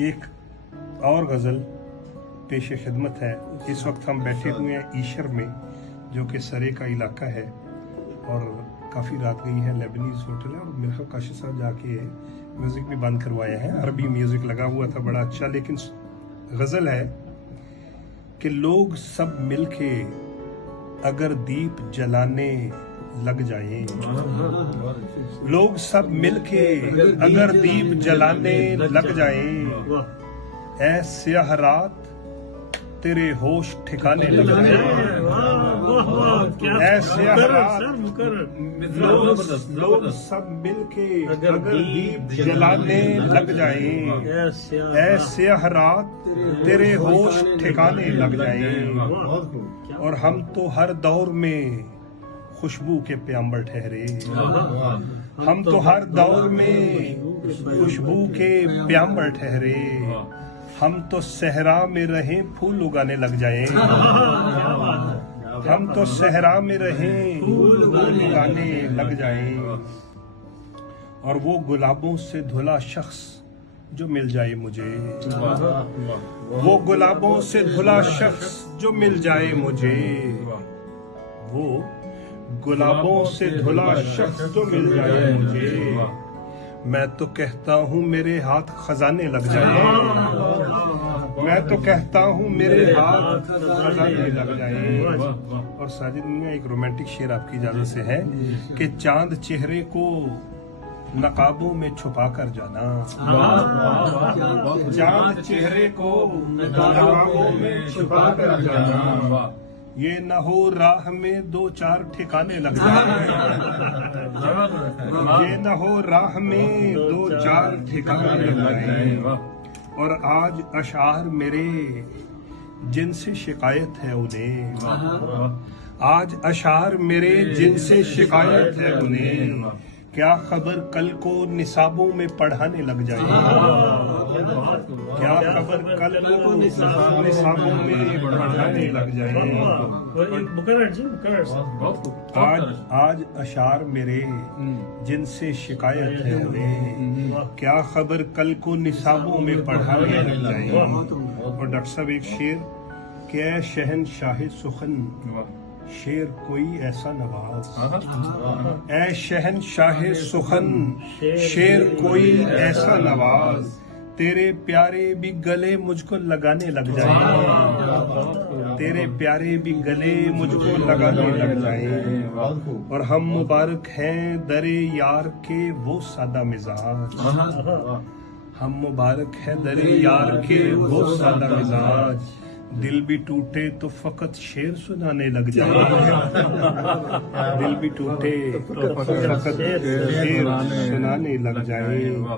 ایک اور غزل پیش خدمت ہے۔ اس وقت ہم بیٹھے ہوئے ہیں ایشر میں، جو کہ سرے کا علاقہ ہے، اور کافی رات گئی ہے، لیبنیز ہوٹل ہے، اور میرے خیال کاشف صاحب جا کے میوزک بھی بند کروایا ہے، عربی میوزک لگا ہوا تھا بڑا اچھا۔ لیکن غزل ہے کہ لوگ سب مل کے اگر دیپ جلانے لگ جائیں، لوگ سب مل کے اگر دیپ جلانے لگ جائیں، اے سیاہ رات تیرے ہوش ٹھکانے لگ جائیں، اے سیاہ رات لوگ سب مل کے اگر دیپ جلانے لگ جائیں، اے سیاہ رات تیرے ہوش ٹھکانے لگ جائیں، اور ہم تو ہر دور میں خوشبو کے پیامبر ٹھہرے، ہم تو ہر دور میں خوشبو کے پیامبر ٹھہرے، ہم تو صحرا میں رہیں پھول اگانے لگ جائیں، ہم تو صحرا میں رہیں پھول اگانے لگ جائیں، اور وہ گلابوں سے دھلا شخص جو مل جائے مجھے، وہ گلابوں سے دھلا شخص جو مل جائے مجھے، وہ گلابوں سے دھلا شخص جو مل جائے مجھے، میں تو کہتا ہوں میرے ہاتھ خزانے لگ جائیں، میں تو کہتا ہوں میرے ہاتھ خزانے لگ جائیں۔ اور ساجد میاں ایک رومانٹک شعر آپ کی اجازت سے ہے کہ چاند چہرے کو نقابوں میں چھپا کر جانا، چاند چہرے کو نقابوں میں چھپا کر جانا، یہ نہ ہو راہ میں دو چار ٹھکانے لگ جائیں، یہ نہ ہو راہ میں دو چار ٹھکانے لگ جائیں، اور آج اشعار میرے جن سے شکایت ہے انہیں، آج اشعار میرے جن سے شکایت ہے انہیں، کیا خبر کل کو نصابوں میں پڑھانے لگ جائیں، کیا خبر کل کو نصابوں میں پڑھانے لگ جائیں، آج اشعار میرے جن سے شکایت ہے انہیں، کیا خبر کل کو نصابوں میں پڑھانے لگ جائیں۔ اور ڈاکٹر صاحب ایک شعر کہ اے شہنشاہ سخن شیر کوئی ایسا نواز، اے شہنشاہ سخن شیر کوئی ایسا نواز، تیرے پیارے بھی گلے مجھ کو لگانے لگ جائیں، تیرے پیارے بھی گلے مجھ کو لگانے لگ جائیں، اور ہم مبارک ہیں در یار کے وہ سادہ مزاج، ہم مبارک ہیں در یار کے وہ سادہ مزاج، دل بھی ٹوٹے تو فقط شعر سنانے لگ جائیں، دل بھی ٹوٹے تو فقط شعر سنانے لگ جائیں۔